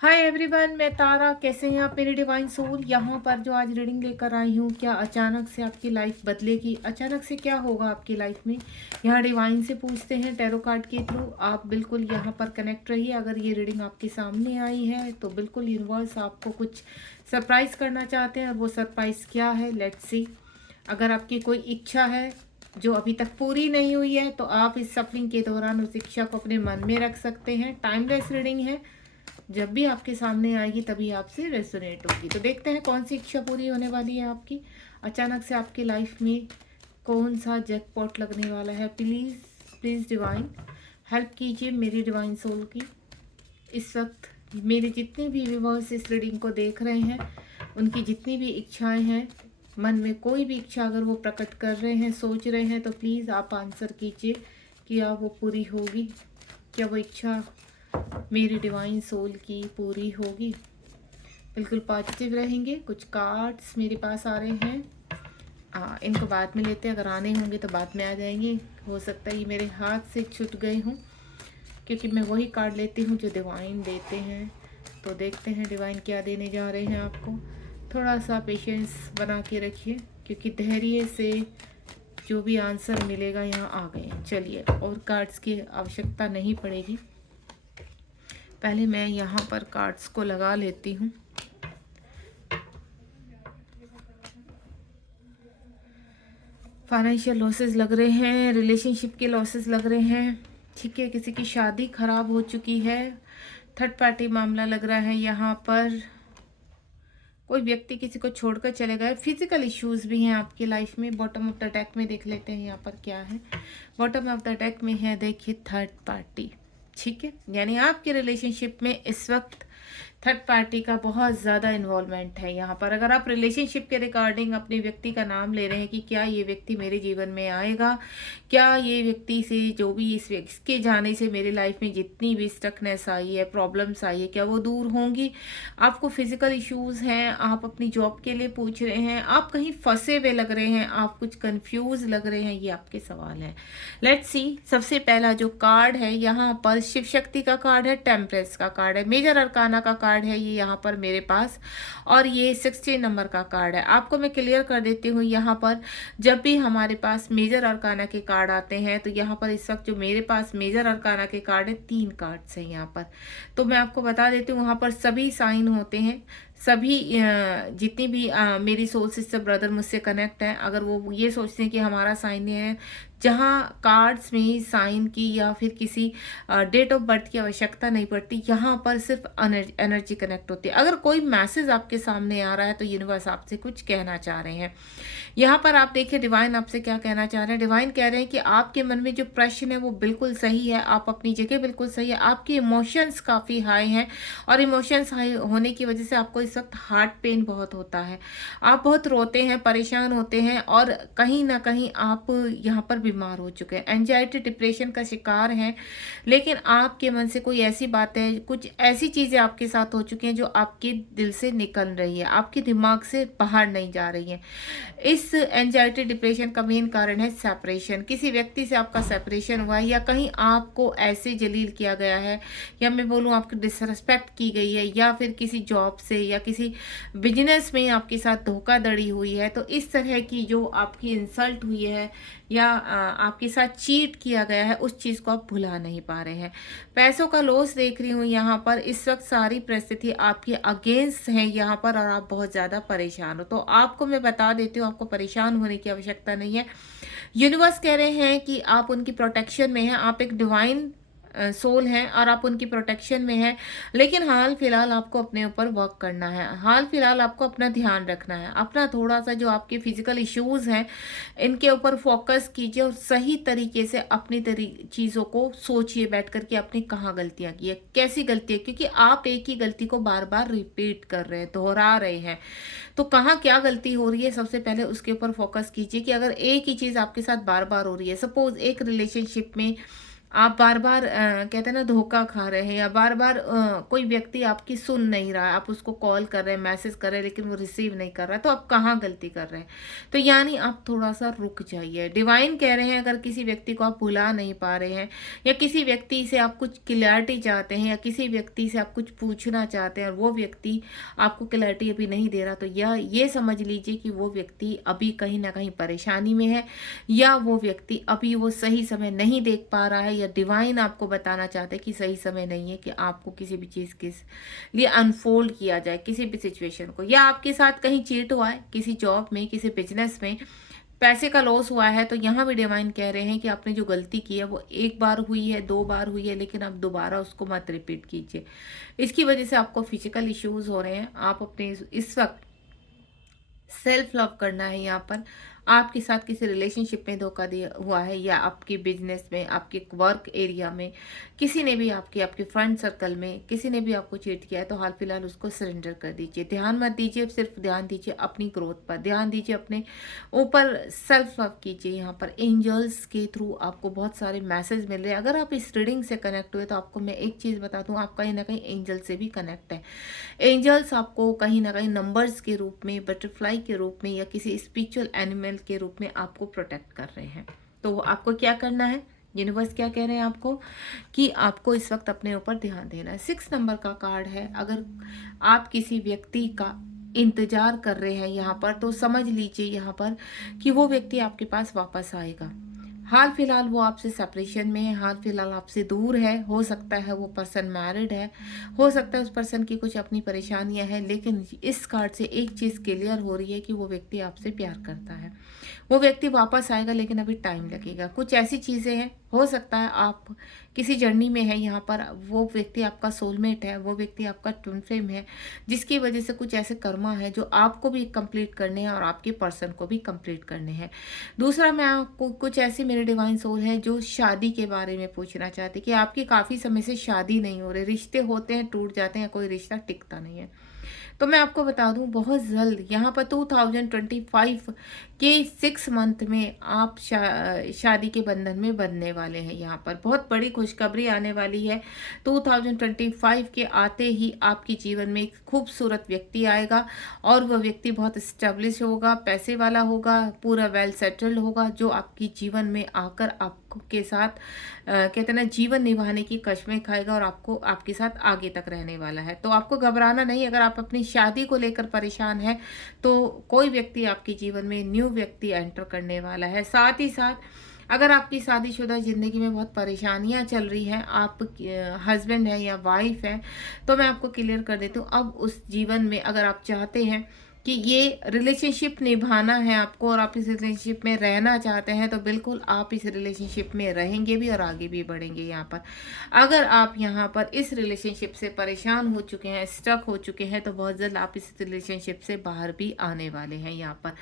Hi everyone, मैं तारा। कैसे हैं आप मेरे डिवाइन सोल? यहाँ पर जो आज रीडिंग लेकर आई हूँ, क्या अचानक से आपकी लाइफ बदलेगी? अचानक से क्या होगा आपकी लाइफ में? यहाँ डिवाइन से पूछते हैं टैरो कार्ड के थ्रू। आप बिल्कुल यहाँ पर कनेक्ट रहिए। अगर ये रीडिंग आपके सामने आई है तो बिल्कुल यूनिवर्स आपको कुछ सरप्राइज करना चाहते हैं, और वो सरप्राइज क्या है, लेट्स सी। अगर आपकी कोई इच्छा है जो अभी तक पूरी नहीं हुई है, तो आप इस सफरिंग के दौरान उस इच्छा को अपने मन में रख सकते हैं। टाइमलेस रीडिंग है, जब भी आपके सामने आएगी तभी आपसे रेजोनेट होगी। तो देखते हैं कौन सी इच्छा पूरी होने वाली है आपकी। अचानक से आपकी लाइफ में कौन सा जैकपॉट लगने वाला है? प्लीज़ प्लीज़ डिवाइन हेल्प कीजिए मेरी डिवाइन सोल की। इस वक्त मेरे जितने भी व्यूअर्स इस रीडिंग को देख रहे हैं, उनकी जितनी भी इच्छाएं हैं, मन में कोई भी इच्छा अगर वो प्रकट कर रहे हैं, सोच रहे हैं, तो प्लीज़ आप आंसर कीजिए कि क्या वो पूरी होगी, क्या वो इच्छा मेरी डिवाइन सोल की पूरी होगी। बिल्कुल पॉजिटिव रहेंगे। कुछ कार्ड्स मेरे पास आ रहे हैं, इनको बाद में लेते हैं। अगर आने होंगे तो बाद में आ जाएंगे। हो सकता है ये मेरे हाथ से छूट गए हों, क्योंकि मैं वही कार्ड लेती हूँ जो डिवाइन देते हैं। तो देखते हैं डिवाइन क्या देने जा रहे हैं आपको। थोड़ा सा पेशेंस बना के रखिए, क्योंकि धैर्य से जो भी आंसर मिलेगा यहाँ आ गए हैं। चलिए, और कार्ड्स की आवश्यकता नहीं पड़ेगी। पहले मैं यहाँ पर कार्ड्स को लगा लेती हूँ। फाइनेंशियल लॉसेस लग रहे हैं, रिलेशनशिप के लॉसेस लग रहे हैं, ठीक है। किसी की शादी खराब हो चुकी है, थर्ड पार्टी मामला लग रहा है यहाँ पर। कोई व्यक्ति किसी को छोड़कर चले गए। फिजिकल इश्यूज भी हैं आपकी लाइफ में। बॉटम ऑफ द डेक में देख लेते हैं यहाँ पर क्या है। बॉटम ऑफ द डेक में है, देखिए, थर्ड पार्टी, ठीक है। यानी आपके रिलेशनशिप में इस वक्त थर्ड पार्टी का बहुत ज़्यादा इन्वॉल्वमेंट है यहाँ पर। अगर आप रिलेशनशिप के रिगार्डिंग अपने व्यक्ति का नाम ले रहे हैं कि क्या ये व्यक्ति मेरे जीवन में आएगा, क्या ये व्यक्ति से जो भी इसके जाने से मेरी लाइफ में जितनी भी स्टकनेस आई है, प्रॉब्लम्स आई है, क्या वो दूर होंगी? आपको फिजिकल इश्यूज हैं, आप अपनी जॉब के लिए पूछ रहे हैं, आप कहीं फंसे हुए लग रहे हैं, आप कुछ कंफ्यूज लग रहे हैं, ये आपके सवाल हैं। Let's see. सबसे पहला जो कार्ड है यहाँ पर शिव शक्ति का कार्ड है, टेम्परेंस का कार्ड है, मेजर अरकाना का कार्ड है ये यहाँ पर मेरे पास, और ये 16 नंबर का कार्ड है। आपको मैं क्लियर कर देती हूँ, यहाँ पर जब भी हमारे पास मेजर अरकाना के कार्ड आते हैं, तो यहाँ पर इस वक्त जो मेरे पास मेजर अरकाना के कार्ड है, 3 कार्ड्स हैं यहाँ पर। तो मैं आपको बता देती हूँ, वहाँ पर सभी साइन होते हैं। सभी जितनी भी मेरी सोल सिस्टर ब्रदर मुझसे कनेक्ट हैं, अगर वो ये सोचते हैं कि हमारा साइन है, जहाँ कार्ड्स में ही साइन की या फिर किसी डेट ऑफ बर्थ की आवश्यकता नहीं पड़ती, यहाँ पर सिर्फ एनर्जी कनेक्ट होती है। अगर कोई मैसेज आपके सामने आ रहा है तो यूनिवर्स आपसे कुछ कहना चाह रहे हैं। यहाँ पर आप देखिए डिवाइन आपसे क्या कहना चाह रहे हैं। डिवाइन कह रहे हैं कि आपके मन में जो प्रश्न है वो बिल्कुल सही है, आप अपनी जगह बिल्कुल सही है। आपके इमोशंस काफ़ी हाई हैं, और इमोशंस हाई होने की वजह से आपको इस वक्त हार्ट पेन बहुत होता है। आप बहुत रोते हैं, परेशान होते हैं, और कहीं ना कहीं आप यहाँ पर बीमार हो चुके हैं, एंजाइटी डिप्रेशन का शिकार हैं। लेकिन आपके मन से कोई ऐसी बात है, कुछ ऐसी चीज़ें आपके साथ हो चुकी हैं जो आपके दिल से निकल रही है, आपके दिमाग से बाहर नहीं जा रही हैं। इस एंजाइटी डिप्रेशन का मेन कारण है सेपरेशन। किसी व्यक्ति से आपका सेपरेशन हुआ है, या कहीं आपको ऐसे जलील किया गया है, या मैं बोलूँ आपकी डिसरिस्पेक्ट की गई है, या फिर किसी जॉब से या किसी बिजनेस में आपके साथ धोखाधड़ी हुई है। तो इस तरह की जो आपकी इंसल्ट हुई है, या आपके साथ चीट किया गया है, उस चीज़ को आप भुला नहीं पा रहे हैं। पैसों का लॉस देख रही हूँ यहाँ पर। इस वक्त सारी परिस्थिति आपके अगेंस्ट है यहाँ पर, और आप बहुत ज़्यादा परेशान हो। तो आपको मैं बता देती हूँ, आपको परेशान होने की आवश्यकता नहीं है। यूनिवर्स कह रहे हैं कि आप उनकी प्रोटेक्शन में हैं। आप एक डिवाइन सोल हैं, और आप उनकी प्रोटेक्शन में हैं। लेकिन हाल फिलहाल आपको अपने ऊपर वर्क करना है, हाल फिलहाल आपको अपना ध्यान रखना है। अपना थोड़ा सा जो आपके फिजिकल इश्यूज हैं, इनके ऊपर फोकस कीजिए, और सही तरीके से अपनी चीज़ों को सोचिए बैठ करके, आपने कहाँ गलतियाँ की है, कैसी गलती है, क्योंकि आप एक ही गलती को बार बार रिपीट कर रहे हैं, दोहरा रहे हैं। तो कहाँ क्या गलती हो रही है, सबसे पहले उसके ऊपर फोकस कीजिए कि अगर एक ही चीज़ आपके साथ बार बार हो रही है। सपोज एक रिलेशनशिप में आप बार-बार कहते हैं ना धोखा खा रहे हैं, या बार-बार कोई व्यक्ति आपकी सुन नहीं रहा है, आप उसको कॉल कर रहे हैं, मैसेज कर रहे हैं, लेकिन वो रिसीव नहीं कर रहा है, तो आप कहाँ गलती कर रहे हैं? तो यानी आप थोड़ा-सा रुक जाइए। डिवाइन कह रहे हैं, अगर किसी व्यक्ति को आप भुला नहीं पा रहे हैं, या किसी व्यक्ति से आप कुछ क्लैरिटी चाहते हैं, या किसी व्यक्ति से आप कुछ पूछना चाहते हैं और वो व्यक्ति आपको क्लैरिटी अभी नहीं दे रहा, तो ये समझ लीजिए कि वो व्यक्ति अभी कहीं न कहीं परेशानी में है, या वो व्यक्ति अभी वो सही समय नहीं देख पा रहा है, या डिवाइन आपको बताना चाहते हैं कि सही समय नहीं है कि आपको किसी भी चीज़ के लिए अनफोल्ड किया जाए, किसी भी सिचुएशन को, या आपके साथ कहीं चीट हुआ है, किसी जॉब में, किसी बिजनेस में पैसे का लॉस हुआ है, तो यहाँ भी डिवाइन कह रहे हैं कि आपने जो गलती की है वो एक बार हुई है, 2 बार हुई है, लेकिन आप दोबारा उसको मत रिपीट कीजिए। इसकी वजह से आपको फिजिकल इश्यूज हो रहे हैं। आप अपने इस वक्त सेल्फ लव करना है। यहाँ पर आपके साथ किसी रिलेशनशिप में धोखा दिया हुआ है, या आपके बिजनेस में, आपके वर्क एरिया में किसी ने भी आपके फ्रेंड सर्कल में किसी ने भी आपको चीट किया है, तो हाल फिलहाल उसको सरेंडर कर दीजिए। ध्यान मत दीजिए, सिर्फ ध्यान दीजिए अपनी ग्रोथ पर, ध्यान दीजिए अपने ऊपर, सेल्फ लव कीजिए। यहाँ पर एंजल्स के थ्रू आपको बहुत सारे मैसेज मिल रहे हैं। अगर आप इस रीडिंग से कनेक्ट हुए तो आपको मैं एक चीज़ बता दूँ, आप कहीं ना कहीं एंजल से भी कनेक्ट है। एंजल्स आपको कहीं ना कहीं नंबर्स के रूप में, बटरफ्लाई के रूप में, या किसी स्पिरिचुअल एनिमल के रूप में आपको प्रोटेक्ट कर रहे हैं। तो आपको क्या करना है, यूनिवर्स क्या कह रहे हैं आपको, कि आपको इस वक्त अपने ऊपर ध्यान देना है। 6 नंबर का कार्ड है। अगर आप किसी व्यक्ति का इंतजार कर रहे हैं यहाँ पर, तो समझ लीजिए यहाँ पर कि वो व्यक्ति आपके पास वापस आएगा। हाल फिलहाल वो आपसे सेपरेशन में है, हाल फिलहाल आपसे दूर है। हो सकता है वो पर्सन मैरिड है, हो सकता है उस पर्सन की कुछ अपनी परेशानियां हैं, लेकिन इस कार्ड से एक चीज़ क्लियर हो रही है कि वो व्यक्ति आपसे प्यार करता है। वो व्यक्ति वापस आएगा, लेकिन अभी टाइम लगेगा। कुछ ऐसी चीज़ें हैं, हो सकता है आप किसी जर्नी में है, यहाँ पर वो व्यक्ति आपका सोलमेट है, वो व्यक्ति आपका ट्विन फ्लेम है, जिसकी वजह से कुछ ऐसे कर्मा है जो आपको भी कंप्लीट करने हैं और आपके पर्सन को भी कंप्लीट करने हैं। दूसरा, मैं आपको कुछ ऐसी मेरे डिवाइन सोल है जो शादी के बारे में पूछना चाहती कि आपकी काफ़ी समय से शादी नहीं हो रही, रिश्ते होते हैं टूट जाते हैं, कोई रिश्ता टिकता नहीं है। तो मैं आपको बता दूं, बहुत जल्द यहाँ पर 2025 के 6 मंथ में आप शादी के बंधन में बंधने वाले हैं। यहाँ पर बहुत बड़ी खुशखबरी आने वाली है। 2025 के आते ही आपके जीवन में एक खूबसूरत व्यक्ति आएगा, और वह व्यक्ति बहुत स्टेब्लिश होगा, पैसे वाला होगा, पूरा वेल सेटल्ड होगा, जो आपकी जीवन में आकर आपको के साथ कहते हैं ना जीवन निभाने की कश्में खाएगा, और आपको आपके साथ आगे तक रहने वाला है। तो आपको घबराना नहीं। अगर आप अपनी शादी को लेकर परेशान हैं, तो कोई व्यक्ति आपके जीवन में, न्यू व्यक्ति एंटर करने वाला है। साथ ही साथ अगर आपकी शादीशुदा ज़िंदगी में बहुत परेशानियां चल रही हैं, आप हस्बैंड हैं या वाइफ हैं, तो मैं आपको क्लियर कर देती हूँ, अब उस जीवन में अगर आप चाहते हैं कि ये रिलेशनशिप निभाना है आपको, और आप इस रिलेशनशिप में रहना चाहते हैं, तो बिल्कुल आप इस रिलेशनशिप में रहेंगे भी और आगे भी बढ़ेंगे। यहाँ पर अगर आप यहाँ पर इस रिलेशनशिप से परेशान हो चुके हैं, स्टक हो चुके हैं, तो बहुत जल्द आप इस रिलेशनशिप से बाहर भी आने वाले हैं। यहाँ पर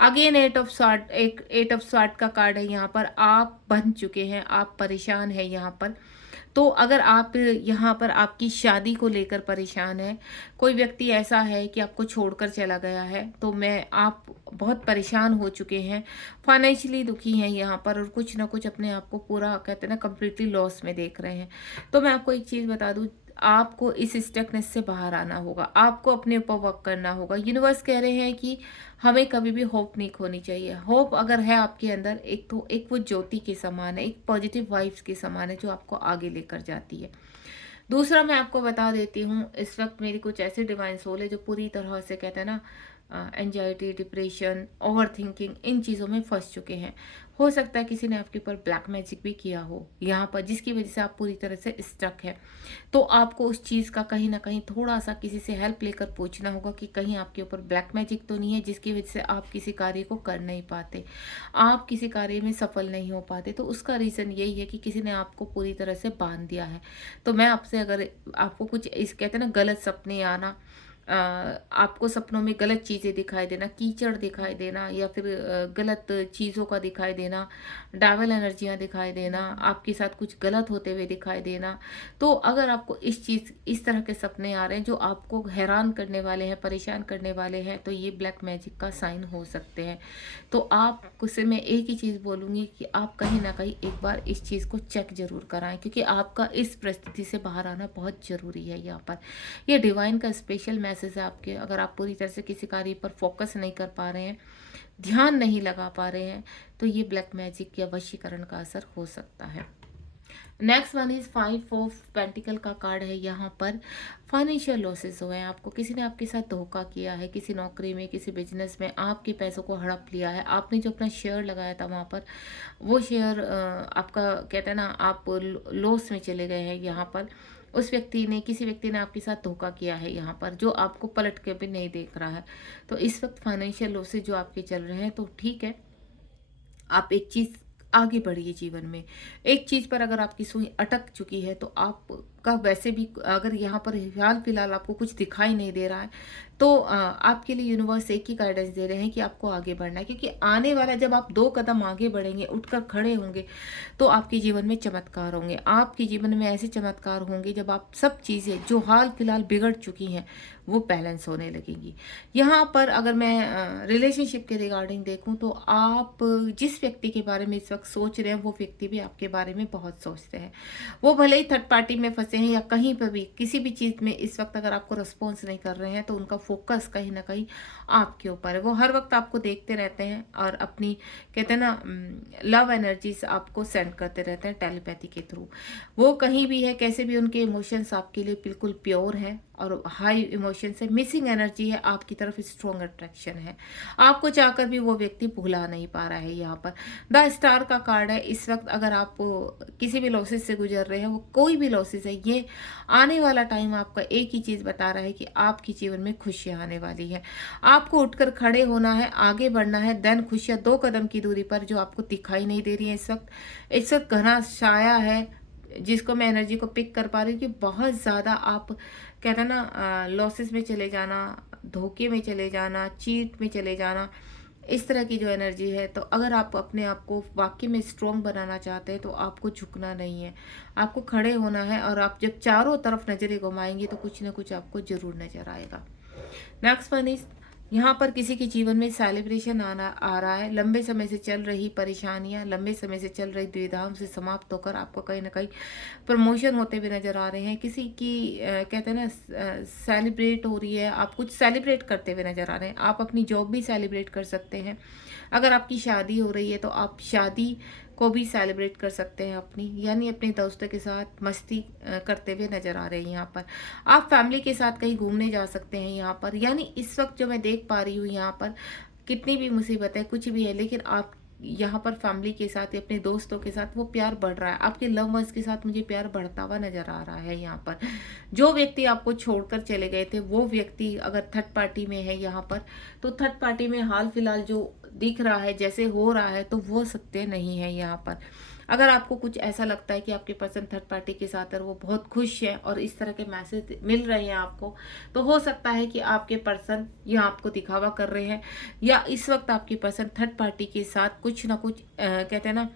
अगेन 8 ऑफ स्वार्ड का कार्ड है। यहाँ पर आप बन चुके हैं, आप परेशान हैं यहाँ पर। तो अगर आप यहाँ पर आपकी शादी को लेकर परेशान हैं, कोई व्यक्ति ऐसा है कि आपको छोड़कर चला गया है, तो आप बहुत परेशान हो चुके हैं, फाइनेंशियली दुखी हैं यहाँ पर, और कुछ ना कुछ अपने आप को पूरा कहते हैं ना कंप्लीटली लॉस में देख रहे हैं, तो मैं आपको एक चीज़ बता दूँ, आपको इस स्टकनेस से बाहर आना होगा, आपको अपने ऊपर वर्क करना होगा। यूनिवर्स कह रहे हैं कि हमें कभी भी होप नहीं खोनी चाहिए। होप अगर है आपके अंदर, एक वो ज्योति के समान है, एक पॉजिटिव वाइब्स के समान है, जो आपको आगे लेकर जाती है। दूसरा, मैं आपको बता देती हूँ, इस वक्त मेरी कुछ ऐसे डिवाइन सोल है जो पूरी तरह से कहते हैं ना एंजाइटी, डिप्रेशन, ओवर थिंकिंग, इन चीज़ों में फंस चुके हैं। हो सकता है किसी ने आपके ऊपर ब्लैक मैजिक भी किया हो यहाँ पर, जिसकी वजह से आप पूरी तरह से स्टक है। तो आपको उस चीज़ का कहीं ना कहीं थोड़ा सा किसी से हेल्प लेकर पूछना होगा कि कहीं आपके ऊपर ब्लैक मैजिक तो नहीं है, जिसकी वजह से आप किसी कार्य को कर नहीं पाते, आप किसी कार्य में सफल नहीं हो पाते। तो उसका रीज़न यही है कि किसी ने आपको पूरी तरह से बांध दिया है। तो मैं आपसे, अगर आपको कुछ इस कहते हैं ना गलत सपने आना, आपको सपनों में गलत चीज़ें दिखाई देना, कीचड़ दिखाई देना या फिर गलत चीज़ों का दिखाई देना, डेविल एनर्जियाँ दिखाई देना, आपके साथ कुछ गलत होते हुए दिखाई देना। तो अगर आपको इस तरह के सपने आ रहे हैं जो आपको हैरान करने वाले हैं, परेशान करने वाले हैं, तो ये ब्लैक मैजिक का साइन हो सकते हैं। तो आपको से मैं एक ही चीज़ बोलूँगी कि आप कहीं न कहीं एक बार इस चीज़ को चेक ज़रूर कराएँ, क्योंकि आपका इस परिस्थिति से बाहर आना बहुत ज़रूरी है यहाँ पर। ये डिवाइन का स्पेशल मैसेज है आपके। अगर आप पूरी तरह से किसी कार्य पर फोकस नहीं कर पा रहे हैं, ध्यान नहीं लगा पा रहे हैं, तो ये ब्लैक मैजिक या वशीकरण का असर हो सकता है। Next one is 5 of pentacle का कार्ड है। यहाँ पर फाइनेंशियल लॉसेस हुए हैं आपको, किसी ने आपके साथ धोखा किया है, किसी नौकरी में, किसी बिजनेस में आपके पैसों को हड़प लिया है। आपने जो अपना शेयर लगाया था वहाँ पर, वो शेयर आपका कहते हैं ना, आप लॉस में चले गए हैं। यहाँ पर किसी व्यक्ति ने आपके साथ धोखा किया है यहाँ पर, जो आपको पलट के भी नहीं देख रहा है। तो इस वक्त फाइनेंशियल लॉसेस जो आपके चल रहे हैं, तो ठीक है, आप एक चीज़ आगे बढ़िए जीवन में। एक चीज़ पर अगर आपकी सुई अटक चुकी है, तो आपका वैसे भी अगर यहाँ पर हाल फिलहाल आपको कुछ दिखाई नहीं दे रहा है, तो आपके लिए यूनिवर्स एक ही गाइडेंस दे रहे हैं कि आपको आगे बढ़ना है। क्योंकि आने वाला, जब आप 2 कदम आगे बढ़ेंगे, उठकर खड़े होंगे, तो आपके जीवन में चमत्कार होंगे। आपके जीवन में ऐसे चमत्कार होंगे जब आप सब चीज़ें जो हाल फिलहाल बिगड़ चुकी हैं, वो बैलेंस होने लगेंगी। यहाँ पर अगर मैं रिलेशनशिप के रिगार्डिंग देखूं, तो आप जिस व्यक्ति के बारे में इस वक्त सोच रहे हैं, वो व्यक्ति भी आपके बारे में बहुत सोचते हैं। वो भले ही थर्ड पार्टी में फंसे हैं या कहीं पर भी किसी भी चीज़ में इस वक्त अगर आपको रिस्पॉन्स नहीं कर रहे हैं, तो उनका फोकस कहीं ना कहीं आपके ऊपर है। वो हर वक्त आपको देखते रहते हैं और अपनी कहते हैं ना लव एनर्जीज आपको सेंड करते रहते हैं टेलीपैथी के थ्रू। वो कहीं भी है, कैसे भी, उनके इमोशंस आपके लिए बिल्कुल प्योर हैं और हाई इमोशन से मिसिंग एनर्जी है, आपकी तरफ स्ट्रॉन्ग अट्रैक्शन है। आपको चाहकर भी वो व्यक्ति भुला नहीं पा रहा है। यहाँ पर द स्टार का कार्ड है। इस वक्त अगर आप किसी भी लॉसेस से गुजर रहे हैं, वो कोई भी लॉसेस है, ये आने वाला टाइम आपका एक ही चीज़ बता रहा है कि आपके जीवन में खुशियाँ आने वाली है। आपको उठकर खड़े होना है, आगे बढ़ना है। देन खुशियाँ 2 कदम की दूरी पर जो आपको दिखाई नहीं दे रही है इस वक्त घना साया है, जिसको मैं एनर्जी को पिक कर पा रही हूँ कि बहुत ज़्यादा आप कहते हैं ना लॉसेस में चले जाना, धोखे में चले जाना, चीट में चले जाना, इस तरह की जो एनर्जी है। तो अगर आप अपने आप को वाकई में स्ट्रॉन्ग बनाना चाहते हैं, तो आपको झुकना नहीं है, आपको खड़े होना है। और आप जब चारों तरफ नज़रें घुमाएंगे, तो कुछ ना कुछ आपको ज़रूर नज़र आएगा। नेक्स्ट वन इज, यहाँ पर किसी के जीवन में सेलिब्रेशन आ रहा है। लंबे समय से चल रही परेशानियाँ, लंबे समय से चल रही दुविधाओं से समाप्त होकर आपको कहीं ना कहीं प्रमोशन होते हुए नजर आ रहे हैं। किसी की कहते हैं ना सेलिब्रेट हो रही है, आप कुछ सेलिब्रेट करते हुए नजर आ रहे हैं। आप अपनी जॉब भी सेलिब्रेट कर सकते हैं। अगर आपकी शादी हो रही है, तो आप शादी को भी सेलिब्रेट कर सकते हैं अपनी, यानी अपने दोस्तों के साथ मस्ती करते हुए नजर आ रहे हैं। यहाँ पर आप फैमिली के साथ कहीं घूमने जा सकते हैं। यहाँ पर यानी इस वक्त जो मैं देख पा रही हूँ, यहाँ पर कितनी भी मुसीबत है, कुछ भी है, लेकिन आप यहाँ पर फैमिली के साथ या अपने दोस्तों के साथ वो प्यार बढ़ रहा है। आपके लव वंस के साथ मुझे प्यार बढ़ता हुआ नजर आ रहा है। यहाँ पर जो व्यक्ति आपको छोड़कर चले गए थे, वो व्यक्ति अगर थर्ड पार्टी में है यहाँ पर, तो थर्ड पार्टी में हाल फिलहाल जो दिख रहा है, जैसे हो रहा है, तो वो सत्य नहीं है। यहाँ पर अगर आपको कुछ ऐसा लगता है कि आपके पर्सन थर्ड पार्टी के साथ है, वो बहुत खुश है और इस तरह के मैसेज मिल रहे हैं आपको, तो हो सकता है कि आपके पर्सन यहाँ आपको दिखावा कर रहे हैं, या इस वक्त आपके पर्सन थर्ड पार्टी के साथ कुछ ना कुछ कहते हैं ना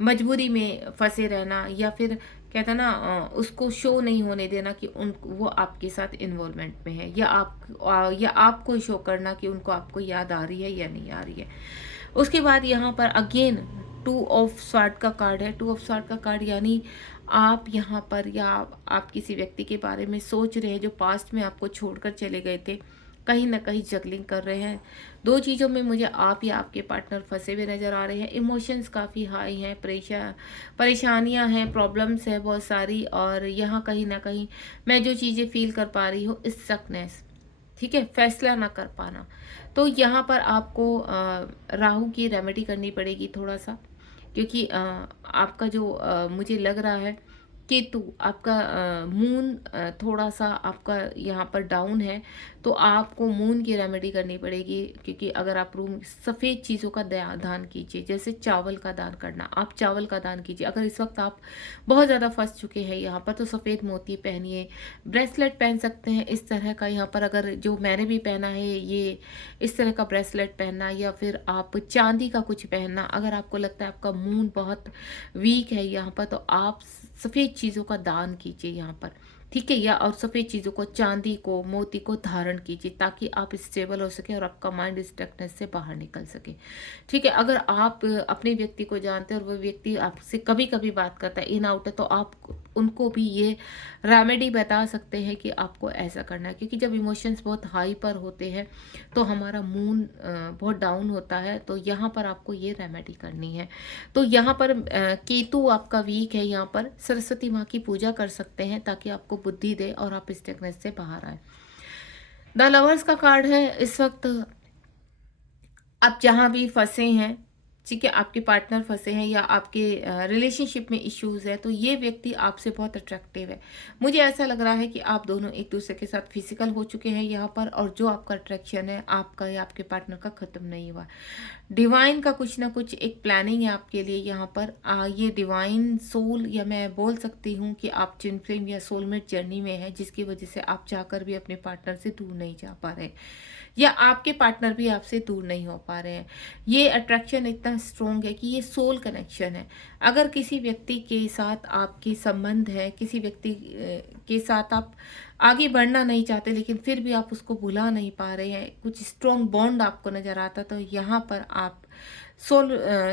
मजबूरी में फंसे रहना, या फिर कहते हैं ना उसको शो नहीं होने देना कि वो आपके साथ इन्वॉल्वमेंट में है, या आपको शो करना कि उनको आपको याद आ रही है या नहीं आ रही है। उसके बाद यहाँ पर अगेन 2 ऑफ स्वॉर्ड का कार्ड है। 2 ऑफ स्वॉर्ड का कार्ड यानी आप यहाँ पर, या आप किसी व्यक्ति के बारे में सोच रहे हैं जो पास्ट में आपको छोड़कर चले गए थे, कहीं ना कहीं जगलिंग कर रहे हैं। 2 चीज़ों में मुझे आप या आपके पार्टनर फंसे हुए नज़र आ रहे हैं। इमोशंस काफ़ी हाई हैं, परेशानियां हैं, प्रॉब्लम्स है बहुत सारी, और यहाँ कहीं ना कहीं मैं जो चीज़ें फील कर पा रही हूँ, स्टकनेस, ठीक है, फैसला ना कर पाना। तो यहाँ पर आपको राहु की रेमेडी करनी पड़ेगी थोड़ा सा, क्योंकि आपका जो मुझे लग रहा है केतु आपका मून थोड़ा सा आपका यहाँ पर डाउन है, तो आपको मून की रेमेडी करनी पड़ेगी, क्योंकि अगर आप रूम सफ़ेद चीज़ों का दान कीजिए, जैसे चावल का दान करना, आप चावल का दान कीजिए। अगर इस वक्त आप बहुत ज़्यादा फंस चुके हैं यहाँ पर, तो सफ़ेद मोती पहनिए, ब्रेसलेट पहन सकते हैं इस तरह का यहाँ पर, अगर जो मैंने भी पहना है ये इस तरह का ब्रेसलेट पहनना, या फिर आप चांदी का कुछ पहनना। अगर आपको लगता है आपका मून बहुत वीक है यहाँ पर, तो आप सफ़ेद चीज़ों का दान कीजिए यहाँ पर, ठीक है, या और सफ़ेद चीज़ों को, चांदी को, मोती को धारण कीजिए, ताकि आप स्टेबल हो सके और आपका माइंड स्टकनेस से बाहर निकल सके, ठीक है। अगर आप अपने व्यक्ति को जानते हैं और वो व्यक्ति आपसे कभी कभी बात करता है, इन आउट है, तो आप उनको भी ये रेमेडी बता सकते हैं कि आपको ऐसा करना है, क्योंकि जब इमोशंस बहुत हाई पर होते हैं तो हमारा मून बहुत डाउन होता है, तो यहाँ पर आपको ये रेमेडी करनी है। तो यहाँ पर केतु आपका वीक है, यहाँ पर सरस्वती माँ की पूजा कर सकते हैं, ताकि आपको बुद्धि दे और आप स्टकनेस से बाहर आए। द लवर्स का कार्ड है। इस वक्त आप जहाँ भी फंसे हैं, ठीक है, आपके पार्टनर फंसे हैं या आपके रिलेशनशिप में इश्यूज है, तो ये व्यक्ति आपसे बहुत अट्रैक्टिव है। मुझे ऐसा लग रहा है कि आप दोनों एक दूसरे के साथ फिजिकल हो चुके हैं यहाँ पर, और जो आपका अट्रैक्शन है आपका या आपके पार्टनर का ख़त्म नहीं हुआ। डिवाइन का कुछ ना कुछ एक प्लानिंग है आपके लिए यहाँ पर। ये डिवाइन सोल, या मैं बोल सकती हूँ कि आप ट्विन फ्लेम या सोलमेट जर्नी में है, जिसकी वजह से आप चाहकर भी अपने पार्टनर से दूर नहीं जा पा रहे, या आपके पार्टनर भी आपसे दूर नहीं हो पा रहे हैं। ये अट्रैक्शन इतना स्ट्रॉन्ग है कि ये सोल कनेक्शन है। अगर किसी व्यक्ति के साथ आपके संबंध है, किसी व्यक्ति के साथ आप आगे बढ़ना नहीं चाहते, लेकिन फिर भी आप उसको भुला नहीं पा रहे हैं, कुछ स्ट्रॉन्ग बॉन्ड आपको नज़र आता, तो यहाँ पर आप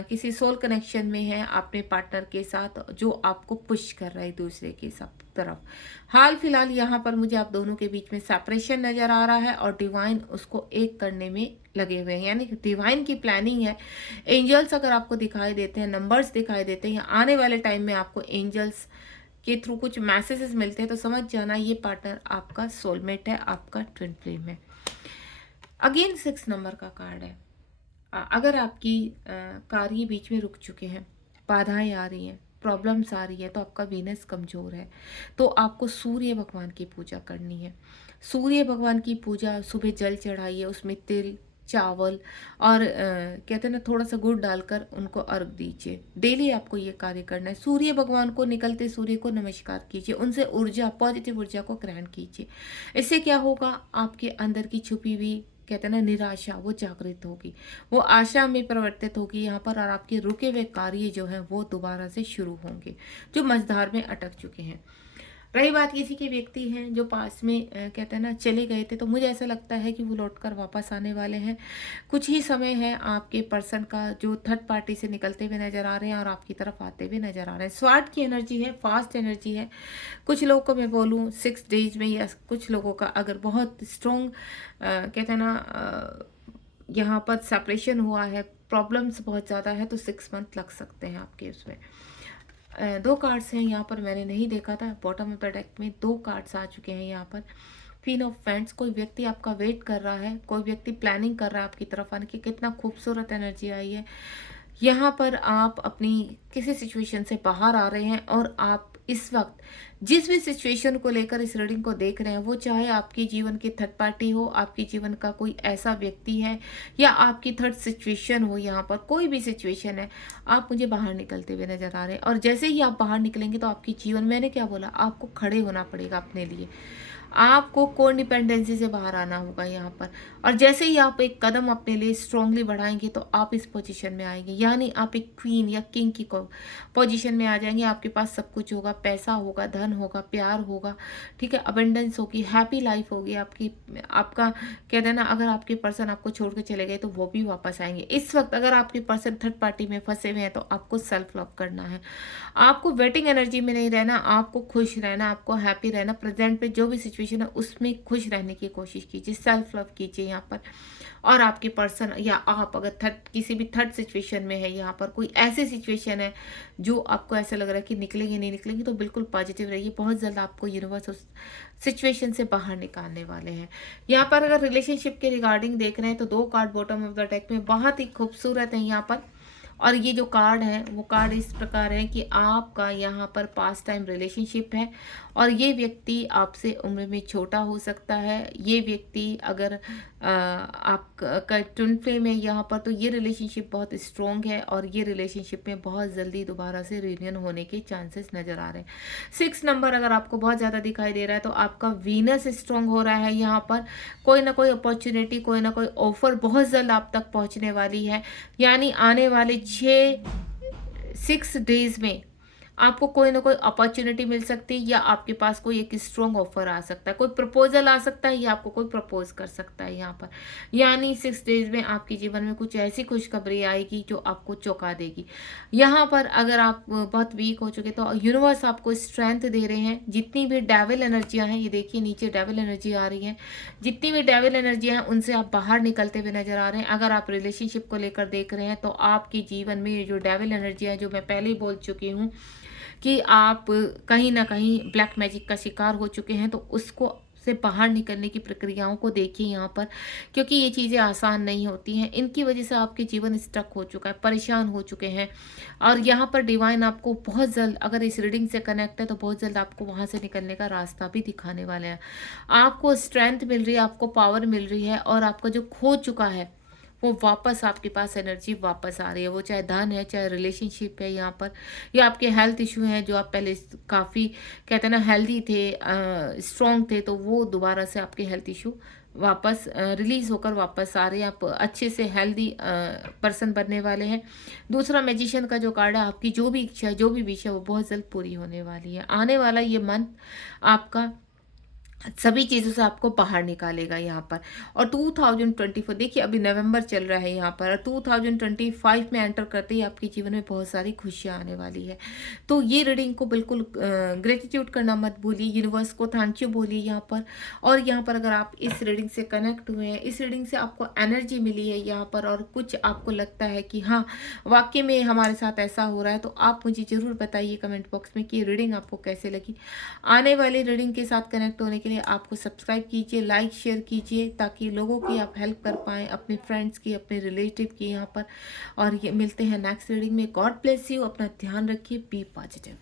किसी सोल कनेक्शन में है अपने पार्टनर के साथ, जो आपको पुश कर रहा है दूसरे के सब तरफ। हाल फिलहाल यहाँ पर मुझे आप दोनों के बीच में सेपरेशन नज़र आ रहा है, और डिवाइन उसको एक करने में लगे हुए हैं, यानी डिवाइन की प्लानिंग है। एंजल्स अगर आपको दिखाई देते हैं, नंबर्स दिखाई देते हैं, या आने वाले टाइम में आपको एंजल्स के थ्रू कुछ मैसेजेस मिलते हैं, तो समझ जाना ये पार्टनर आपका सोलमेट है, आपका ट्विन फ्लेम है। अगेन 6 नंबर का कार्ड है। अगर आपकी कार्य बीच में रुक चुके हैं, बाधाएं आ रही हैं, प्रॉब्लम्स आ रही है, तो आपका वीनस कमज़ोर है, तो आपको सूर्य भगवान की पूजा करनी है। सूर्य भगवान की पूजा, सुबह जल चढ़ाइए, उसमें तिल, चावल और कहते हैं ना, थोड़ा सा गुड़ डालकर उनको अर्घ दीजिए। डेली आपको ये कार्य करना है। सूर्य भगवान को, निकलते सूर्य को नमस्कार कीजिए, उनसे ऊर्जा, पॉजिटिव ऊर्जा को ग्रहण कीजिए। इससे क्या होगा, आपके अंदर की छुपी हुई, कहते हैं ना, निराशा, वो जागृत होगी, वो आशा में परिवर्तित होगी यहाँ पर, और आपके रुके हुए कार्य जो हैं वो दोबारा से शुरू होंगे, जो मझधार में अटक चुके हैं। रही बात किसी के व्यक्ति हैं जो पास में कहते हैं ना चले गए थे, तो मुझे ऐसा लगता है कि वो लौटकर वापस आने वाले हैं। कुछ ही समय है आपके पर्सन का जो थर्ड पार्टी से निकलते हुए नजर आ रहे हैं और आपकी तरफ आते हुए नजर आ रहे हैं। स्वार्थ की एनर्जी है, फास्ट एनर्जी है। कुछ लोगों को मैं बोलूँ 6 डेज में, या कुछ लोगों का अगर बहुत स्ट्रॉन्ग कहते हैं ना यहाँ पर सेपरेशन हुआ है, प्रॉब्लम्स बहुत ज़्यादा है, तो 6 मंथ लग सकते हैं आपके उसमें। 2 कार्ड्स हैं यहाँ पर, मैंने नहीं देखा था, बॉटम ऑफ द डेक में 2 कार्ड्स आ चुके हैं यहाँ पर। क्वीन ऑफ फैंड्स, कोई व्यक्ति आपका वेट कर रहा है, कोई व्यक्ति प्लानिंग कर रहा है आपकी तरफ आने की। कितना खूबसूरत एनर्जी आई है यहाँ पर। आप अपनी किसी सिचुएशन से बाहर आ रहे हैं, और आप इस वक्त जिस भी सिचुएशन को लेकर इस रीडिंग को देख रहे हैं, वो चाहे आपके जीवन की थर्ड पार्टी हो, आपके जीवन का कोई ऐसा व्यक्ति है, या आपकी थर्ड सिचुएशन हो, यहाँ पर कोई भी सिचुएशन है, आप मुझे बाहर निकलते हुए नजर आ रहे हैं। और जैसे ही आप बाहर निकलेंगे तो आपकी जीवन, मैंने क्या बोला, आपको खड़े होना पड़ेगा अपने लिए, आपको कोडिपेंडेंसी से बाहर आना होगा यहाँ पर। और जैसे ही आप एक कदम अपने लिए स्ट्रांगली बढ़ाएंगे, तो आप इस पोजीशन में आएंगे, यानी आप एक क्वीन या किंग की पोजीशन में आ जाएंगे। आपके पास सब कुछ होगा, पैसा होगा, धन होगा, प्यार होगा, ठीक है, अबेंडेंस होगी, हैप्पी लाइफ होगी आपकी। आपका कहते हैं ना, अगर आपके पर्सन आपको छोड़ के चले गए तो वो भी वापस आएंगे। इस वक्त अगर आपके पर्सन थर्ड पार्टी में फंसे हुए हैं, तो आपको सेल्फ लव करना है, आपको वेटिंग एनर्जी में नहीं रहना, आपको खुश रहना, आपको हैप्पी रहना। प्रेजेंट पे जो भी सिचुएशन है उसमें खुश रहने की कोशिश कीजिए, सेल्फ लव कीजिए यहाँ पर। और आपके पर्सन या आप अगर किसी भी थर्ड सिचुएशन में है, यहाँ पर कोई ऐसी सिचुएशन है जो आपको ऐसा लग रहा है कि निकलेंगे नहीं निकलेंगे, तो बिल्कुल पॉजिटिव रहिए। बहुत जल्द आपको यूनिवर्स उस सिचुएशन से बाहर निकालने वाले हैं। यहाँ पर अगर रिलेशनशिप के रिगार्डिंग देख रहे हैं, तो 2 card bottom of the deck में बहुत ही खूबसूरत है यहाँ पर। और ये जो कार्ड है वो कार्ड इस प्रकार है कि आपका यहाँ पर पास्ट टाइम रिलेशनशिप है और ये व्यक्ति आपसे उम्र में छोटा हो सकता है। ये व्यक्ति अगर आपका ट्विन फ्लेम है यहाँ पर, तो ये रिलेशनशिप बहुत स्ट्रॉन्ग है और ये रिलेशनशिप में बहुत जल्दी दोबारा से रियूनियन होने के चांसेस नज़र आ रहे हैं। 6 नंबर अगर आपको बहुत ज़्यादा दिखाई दे रहा है तो आपका वीनस स्ट्रॉन्ग हो रहा है यहाँ पर। कोई ना कोई अपॉर्चुनिटी, कोई ना कोई ऑफर बहुत जल्द आप तक पहुँचने वाली है। यानी आने वाले 6 डेज में आपको कोई ना कोई अपॉर्चुनिटी मिल सकती है या आपके पास कोई एक स्ट्रॉन्ग ऑफर आ सकता है, कोई प्रपोजल आ सकता है या आपको कोई प्रपोज कर सकता है यहाँ पर। यानी 6 डेज में आपके जीवन में कुछ ऐसी खुशखबरी आएगी जो आपको चौंका देगी। यहाँ पर अगर आप बहुत वीक हो चुके तो यूनिवर्स आपको स्ट्रेंथ दे रहे हैं। जितनी भी डेविल एनर्जियाँ हैं, ये देखिए नीचे डेविल एनर्जी आ रही है, जितनी भी डेविल एनर्जियाँ हैं उनसे आप बाहर निकलते हुए नजर आ रहे हैं। अगर आप रिलेशनशिप को लेकर देख रहे हैं तो आपके जीवन में ये जो डेविल एनर्जियाँ, जो मैं पहले ही बोल चुकी हूँ कि आप कहीं ना कहीं ब्लैक मैजिक का शिकार हो चुके हैं, तो उसको से बाहर निकलने की प्रक्रियाओं को देखिए यहाँ पर, क्योंकि ये चीज़ें आसान नहीं होती हैं। इनकी वजह से आपके जीवन स्टक हो चुका है, परेशान हो चुके हैं और यहाँ पर डिवाइन आपको बहुत जल्द, अगर इस रीडिंग से कनेक्ट है तो बहुत जल्द आपको वहाँ से निकलने का रास्ता भी दिखाने वाले हैं। आपको स्ट्रेंथ मिल रही है, आपको पावर मिल रही है और आपका जो खो चुका है वो वापस आपके पास एनर्जी वापस आ रही है। वो चाहे धन है, चाहे रिलेशनशिप है यहाँ पर, या आपके हेल्थ इशू हैं जो आप पहले काफ़ी कहते हैं ना हेल्दी थे, स्ट्रॉन्ग थे, तो वो दोबारा से आपके हेल्थ इशू वापस रिलीज होकर वापस आ रहे हैं। आप अच्छे से हेल्दी पर्सन बनने वाले हैं। दूसरा मैजिशियन का जो कार्ड है, आपकी जो भी इच्छा है, जो भी विश है, वो बहुत जल्द पूरी होने वाली है। आने वाला ये मंथ आपका सभी चीज़ों से आपको बाहर निकालेगा यहाँ पर। और 2024 देखिए अभी नवंबर चल रहा है यहाँ पर, 2025 में एंटर करते ही आपके जीवन में बहुत सारी खुशियाँ आने वाली है। तो ये रीडिंग को बिल्कुल ग्रेटिट्यूड करना मत भूलिए, यूनिवर्स को थैंक यू बोलिए यहाँ पर। और यहाँ पर अगर आप इस रीडिंग से कनेक्ट हुए हैं, इस रीडिंग से आपको एनर्जी मिली है यहाँ पर और कुछ आपको लगता है कि हाँ वाकई में हमारे साथ ऐसा हो रहा है, तो आप मुझे ज़रूर बताइए कमेंट बॉक्स में कि ये रीडिंग आपको कैसे लगी। आने वाली रीडिंग के साथ कनेक्ट होने के लिए आपको सब्सक्राइब कीजिए, लाइक शेयर कीजिए, ताकि लोगों की आप हेल्प कर पाएँ, अपने फ्रेंड्स की, अपने रिलेटिव की यहाँ पर। और ये मिलते हैं नेक्स्ट रीडिंग में। गॉड ब्लेस यू, अपना ध्यान रखिए, बी पॉजिटिव।